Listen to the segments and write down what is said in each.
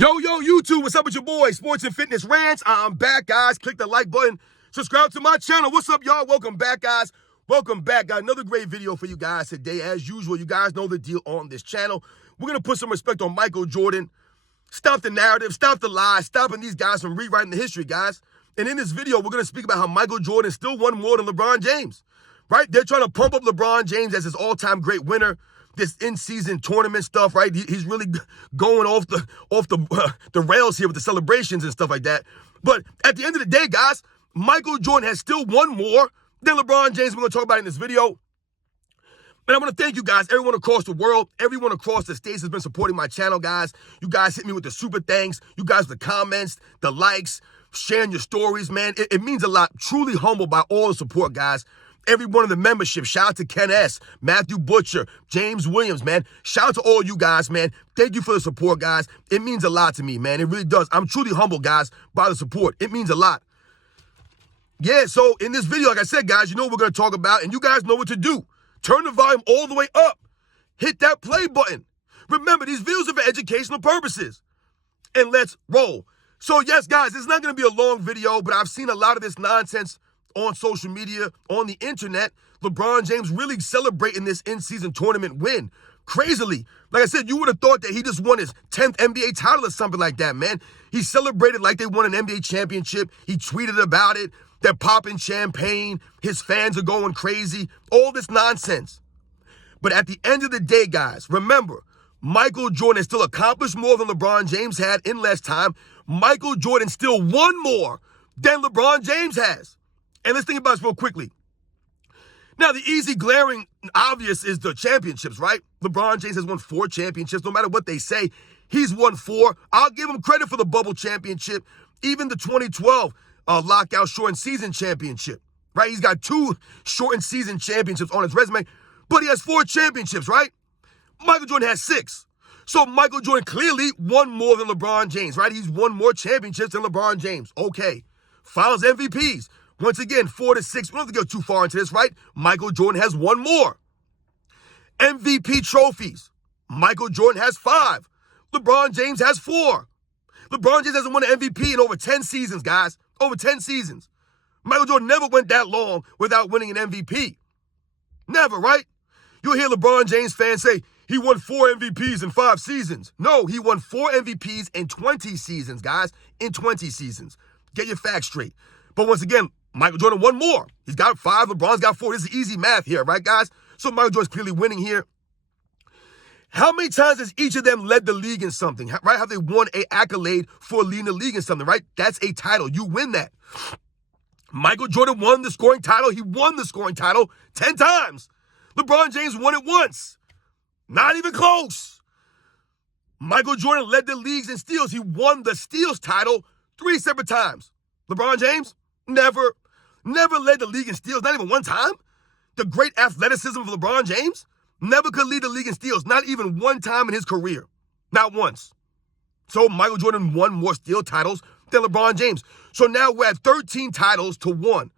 Yo, YouTube, what's up with your boy? Sports and Fitness Rants. I'm back, guys. Click the like button. Subscribe to my channel. What's up, y'all? Welcome back, guys. Welcome back. Got another great video for you guys today. As usual, you guys know the deal on this channel. We're going to put some respect on Michael Jordan. Stop the narrative. Stop the lies. Stopping these guys from rewriting the history, guys. And in this video, we're going to speak about how Michael Jordan still won more than LeBron James. Right? They're trying to pump up LeBron James as his all-time great winner. This in-season tournament stuff, right? He's really going off the rails here with the celebrations and stuff like that. But at the end of the day, guys, Michael Jordan has still won more than LeBron James. We're going to talk about it in this video. And I want to thank you guys, everyone across the world, everyone across the states has been supporting my channel, guys. You guys hit me with the super thanks. You guys with the comments, the likes, sharing your stories, man. It means a lot. Truly humbled by all the support, guys. Every one of the membership. Shout out to Ken S., Matthew Butcher, James Williams, man. Shout out to all you guys, man. Thank you for the support, guys. It means a lot to me, man. It really does. I'm truly humbled, guys, by the support. It means a lot. Yeah, so in this video, like I said, guys, you know what we're going to talk about, and you guys know what to do. Turn the volume all the way up. Hit that play button. Remember, these videos are for educational purposes. And let's roll. So, yes, guys, it's not going to be a long video, but I've seen a lot of this nonsense on social media, on the internet. LeBron James really celebrating this in-season tournament win. Crazily. Like I said, you would have thought that he just won his 10th NBA title or something like that, man. He celebrated like they won an NBA championship. He tweeted about it. They're popping champagne. His fans are going crazy. All this nonsense. But at the end of the day, guys, remember, Michael Jordan has still accomplished more than LeBron James had in less time. Michael Jordan still won more than LeBron James has. And let's think about this real quickly. Now, the easy, glaring, obvious is the championships, right? LeBron James has won 4 championships. No matter what they say, he's won 4. I'll give him credit for the bubble championship, even the 2012 lockout shortened season championship, right? He's got 2 shortened season championships on his resume, but he has 4 championships, right? Michael Jordan has 6. So Michael Jordan clearly won more than LeBron James, right? He's won more championships than LeBron James. Okay. Finals MVPs. Once again, 4 to 6. We don't have to go too far into this, right? Michael Jordan has 1 more. MVP trophies. Michael Jordan has 5. LeBron James has 4. LeBron James hasn't won an MVP in over 10 seasons, guys. Over 10 seasons. Michael Jordan never went that long without winning an MVP. Never, right? You'll hear LeBron James fans say he won 4 MVPs in 5 seasons. No, he won 4 MVPs in 20 seasons, guys. In 20 seasons. Get your facts straight. But once again, Michael Jordan won more. He's got 5, LeBron's got 4. This is easy math here, right, guys? So Michael Jordan's clearly winning here. How many times has each of them led the league in something, right? Have they won an accolade for leading the league in something, right? That's a title. You win that. Michael Jordan won the scoring title. He won the scoring title 10 times. LeBron James won it once. Not even close. Michael Jordan led the leagues in steals. He won the steals title 3 separate times. LeBron James, never led the league in steals, not even one time. The great athleticism of LeBron James never could lead the league in steals, not even one time in his career. Not once. So Michael Jordan won more steal titles than LeBron James. So now we're at 13 titles to 1.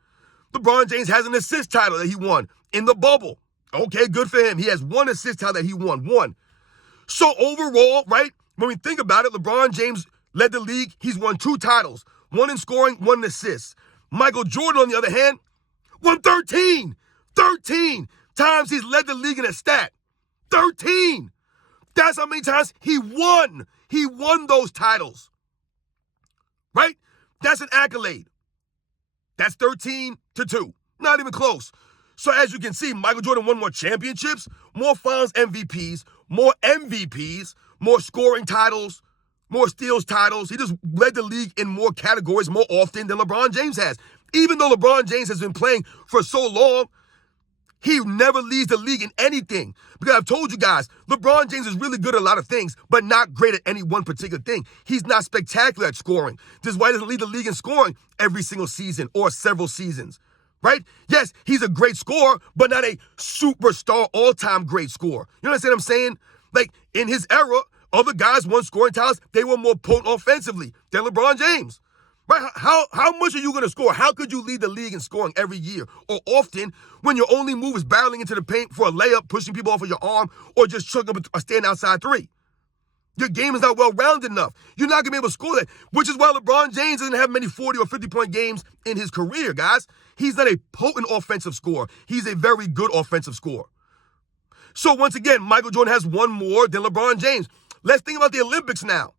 LeBron James has an assist title that he won in the bubble. Okay, good for him. He has 1 assist title that he won. 1. So overall, right, when we think about it, LeBron James led the league. He's won 2 titles. 1 in scoring, 1 in assists. Michael Jordan, on the other hand, won 13. 13 times he's led the league in a stat. 13. That's how many times he won. He won those titles. Right? That's an accolade. That's 13 to 2. Not even close. So as you can see, Michael Jordan won more championships, more finals MVPs, more MVPs, more scoring titles, more steals titles. He just led the league in more categories more often than LeBron James has. Even though LeBron James has been playing for so long, he never leads the league in anything. Because I've told you guys, LeBron James is really good at a lot of things, but not great at any one particular thing. He's not spectacular at scoring. This is why he doesn't lead the league in scoring every single season or several seasons. Right? Yes, he's a great scorer, but not a superstar all-time great scorer. You understand what I'm saying? Like, in his era, other guys won scoring titles. They were more potent offensively than LeBron James. Right? How much are you going to score? How could you lead the league in scoring every year or often when your only move is barreling into the paint for a layup, pushing people off of your arm, or just chucking up a stand outside 3? Your game is not well-rounded enough. You're not going to be able to score that, which is why LeBron James doesn't have many 40 or 50-point games in his career, guys. He's not a potent offensive scorer. He's a very good offensive scorer. So once again, Michael Jordan has one more than LeBron James. Let's think about the Olympics now.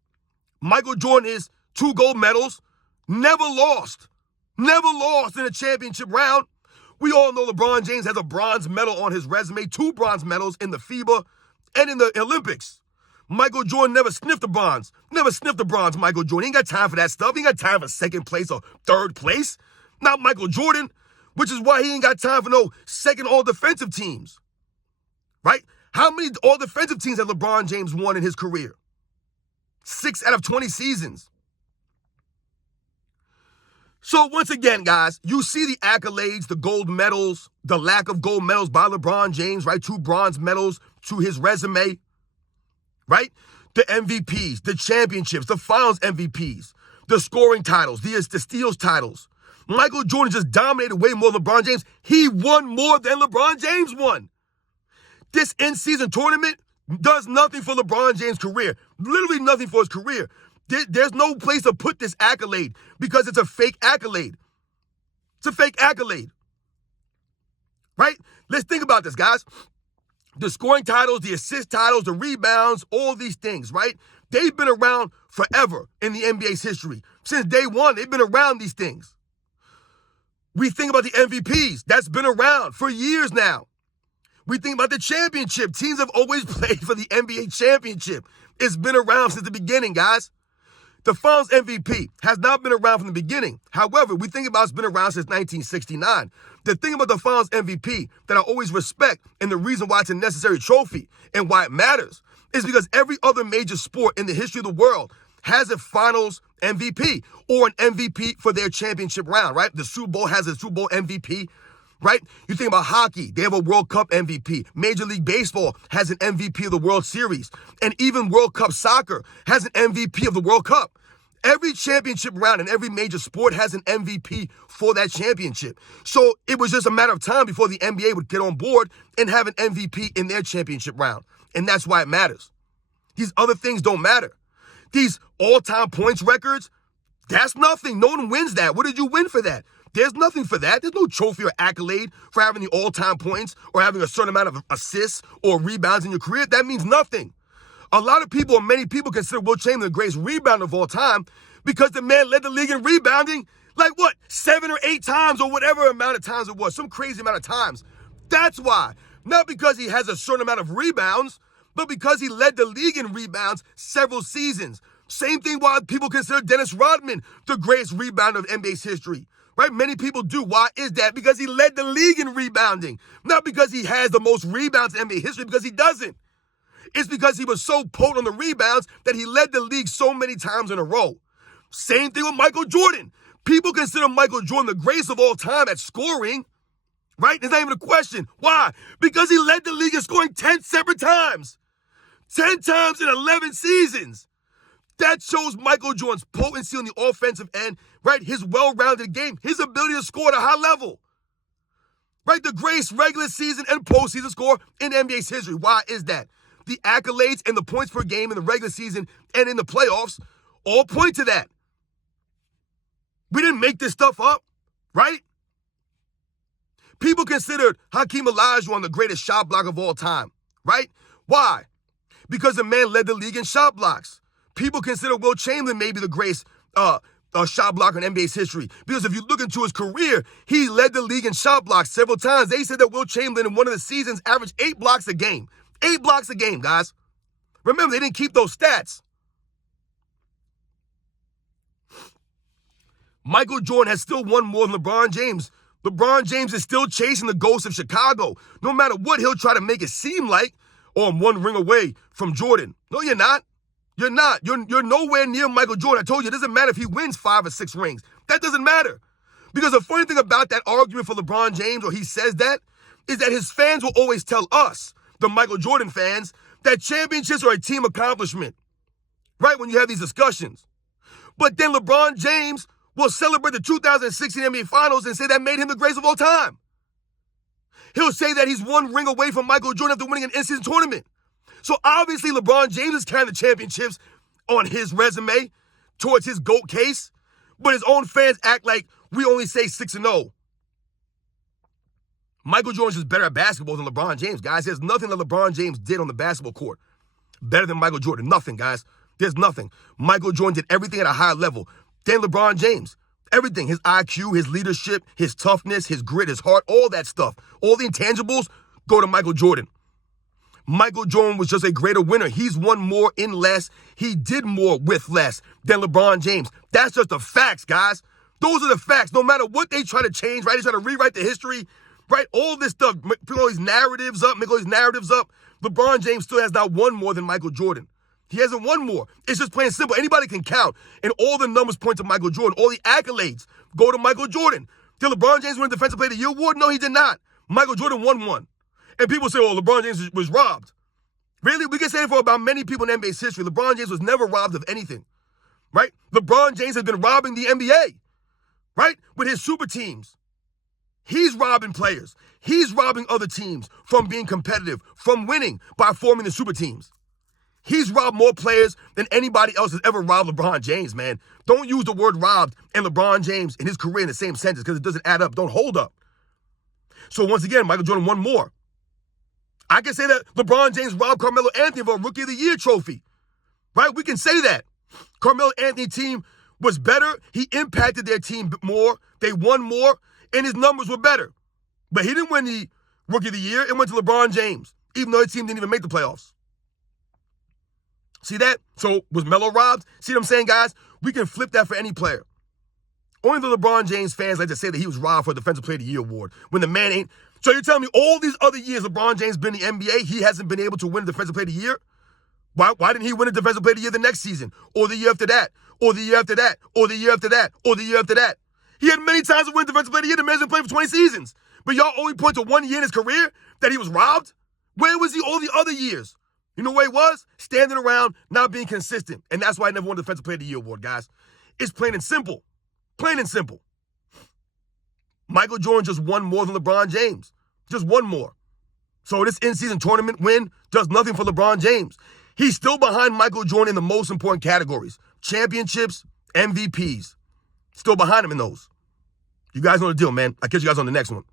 Michael Jordan is 2 gold medals, never lost in a championship round. We all know LeBron James has a bronze medal on his resume, 2 bronze medals in the FIBA and in the Olympics. Michael Jordan never sniffed the bronze. Michael Jordan. He ain't got time for that stuff. He ain't got time for second place or third place. Not Michael Jordan, which is why he ain't got time for no second all-defensive teams. Right? How many all-defensive teams has LeBron James won in his career? 6 out of 20 seasons. So once again, guys, you see the accolades, the gold medals, the lack of gold medals by LeBron James, right? 2 bronze medals to his resume, right? The MVPs, the championships, the finals MVPs, the scoring titles, the steals titles. Michael Jordan just dominated way more than LeBron James. He won more than LeBron James won. This in-season tournament does nothing for LeBron James' career. Literally nothing for his career. There's no place to put this accolade because it's a fake accolade. It's a fake accolade. Right? Let's think about this, guys. The scoring titles, the assist titles, the rebounds, all these things, right? They've been around forever in the NBA's history. Since day one, they've been around these things. We think about the MVPs. That's been around for years now. We think about the championship. Teams have always played for the NBA championship. It's been around since the beginning, guys. The Finals MVP has not been around from the beginning. However, we think about it's been around since 1969. The thing about the Finals MVP that I always respect and the reason why it's a necessary trophy and why it matters is because every other major sport in the history of the world has a Finals MVP or an MVP for their championship round, right? The Super Bowl has a Super Bowl MVP, right? You think about hockey, they have a World Cup MVP. Major League Baseball has an MVP of the World Series. And even World Cup soccer has an MVP of the World Cup. Every championship round in every major sport has an MVP for that championship. So it was just a matter of time before the NBA would get on board and have an MVP in their championship round. And that's why it matters. These other things don't matter. These all-time points records, that's nothing. No one wins that. What did you win for that? There's nothing for that. There's no trophy or accolade for having the all-time points or having a certain amount of assists or rebounds in your career. That means nothing. A lot of people, or many people, consider Wilt Chamberlain the greatest rebounder of all time because the man led the league in rebounding, 7 or 8 times or whatever amount of times it was, some crazy amount of times. That's why. Not because he has a certain amount of rebounds, but because he led the league in rebounds several seasons. Same thing why people consider Dennis Rodman the greatest rebounder of NBA's history. Right? Many people do. Why is that? Because he led the league in rebounding. Not because he has the most rebounds in NBA history, because he doesn't. It's because he was so potent on the rebounds that he led the league so many times in a row. Same thing with Michael Jordan. People consider Michael Jordan the greatest of all time at scoring, right? There's not even a question. Why? Because he led the league in scoring 10 separate times. 10 times in 11 seasons. That shows Michael Jordan's potency on the offensive end, right? His well-rounded game, his ability to score at a high level. Right? The greatest regular season and postseason score in NBA's history. Why is that? The accolades and the points per game in the regular season and in the playoffs all point to that. We didn't make this stuff up, right? People considered Hakeem Olajuwon the greatest shot blocker of all time, right? Why? Because the man led the league in shot blocks. People consider Wilt Chamberlain maybe the greatest shot blocker in NBA's history. Because if you look into his career, he led the league in shot blocks several times. They said that Wilt Chamberlain in one of the seasons averaged 8 blocks a game. 8 blocks a game, guys. Remember, they didn't keep those stats. Michael Jordan has still won more than LeBron James. LeBron James is still chasing the ghost of Chicago. No matter what, he'll try to make it seem like, oh, I'm 1 ring away from Jordan. No, you're not. You're not. You're nowhere near Michael Jordan. I told you, it doesn't matter if he wins 5 or 6 rings. That doesn't matter. Because the funny thing about that argument for LeBron James, or he says that, is that his fans will always tell us, the Michael Jordan fans, that championships are a team accomplishment, right, when you have these discussions. But then LeBron James will celebrate the 2016 NBA Finals and say that made him the greatest of all time. He'll say that he's 1 ring away from Michael Jordan after winning an in-season tournament. So obviously LeBron James is carrying the championships on his resume towards his GOAT case, but his own fans act like we only say 6-0. Michael Jordan's just better at basketball than LeBron James, guys. There's nothing that LeBron James did on the basketball court better than Michael Jordan. Nothing, guys. There's nothing. Michael Jordan did everything at a higher level than LeBron James. Everything. His IQ, his leadership, his toughness, his grit, his heart, all that stuff. All the intangibles go to Michael Jordan. Michael Jordan was just a greater winner. He's won more in less. He did more with less than LeBron James. That's just the facts, guys. Those are the facts. No matter what they try to change, right? They try to rewrite the history, right? All this stuff, put all these narratives up, make all these narratives up. LeBron James still has not won more than Michael Jordan. He hasn't won more. It's just plain simple. Anybody can count. And all the numbers point to Michael Jordan. All the accolades go to Michael Jordan. Did LeBron James win the Defensive Player of the Year award? No, he did not. Michael Jordan won one. And people say, oh, LeBron James was robbed. Really? We can say it for about many people in NBA's history. LeBron James was never robbed of anything, right? LeBron James has been robbing the NBA, right? With his super teams. He's robbing players. He's robbing other teams from being competitive, from winning by forming the super teams. He's robbed more players than anybody else has ever robbed LeBron James, man. Don't use the word robbed and LeBron James in his career in the same sentence because it doesn't add up. Don't hold up. So once again, Michael Jordan won more. I can say that LeBron James robbed Carmelo Anthony of a Rookie of the Year trophy, right? We can say that. Carmelo Anthony's team was better. He impacted their team more. They won more, and his numbers were better. But he didn't win the Rookie of the Year. It went to LeBron James, even though his team didn't even make the playoffs. See that? So was Melo robbed? See what I'm saying, guys? We can flip that for any player. Only the LeBron James fans like to say that he was robbed for a Defensive Player of the Year award when the man ain't. So you're telling me all these other years LeBron James been in the NBA, he hasn't been able to win a Defensive Player of the Year? Why didn't he win a Defensive Player of the Year the next season? Or the year after that? Or the year after that? Or the year after that? Or the year after that? He had many times to win Defensive Player of the Year. The man's been playing for 20 seasons. But y'all only point to 1 year in his career that he was robbed? Where was he all the other years? You know where he was? Standing around, not being consistent. And that's why I never won the Defensive Player of the Year award, guys. It's plain and simple. Plain and simple. Michael Jordan just won more than LeBron James. Just one more. So this in-season tournament win does nothing for LeBron James. He's still behind Michael Jordan in the most important categories. Championships, MVPs. Still behind him in those. You guys know the deal, man. I'll catch you guys on the next one.